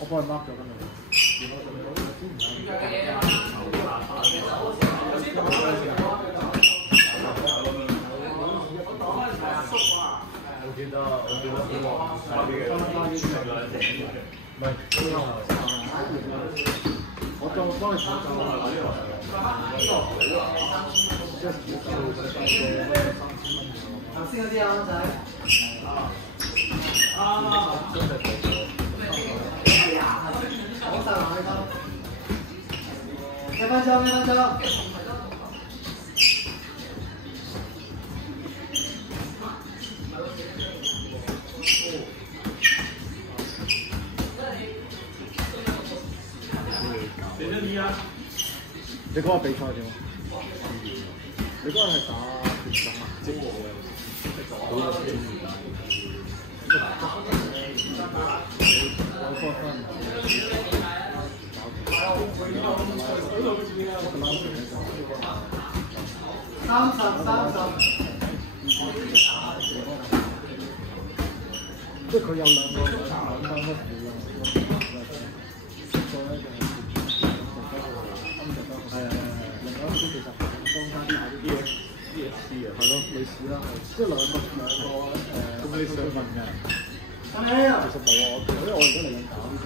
我幫佢 mark 咗跟住。我記得唔係，我就幫你查就頭先嗰啲啊，仔。講晒話你得，1分鐘。你嗰個比賽點啊？你嗰個係打決勝啊？即係好有經驗啊！30，即係佢有兩個分一秒係另外一啲其實中間啲ESC 啊，係咯，類似啦，即係兩個咁你想問嘅。其實冇啊，因為我而家嚟緊搞呢個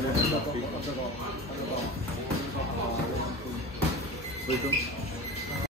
咧，我冇得個，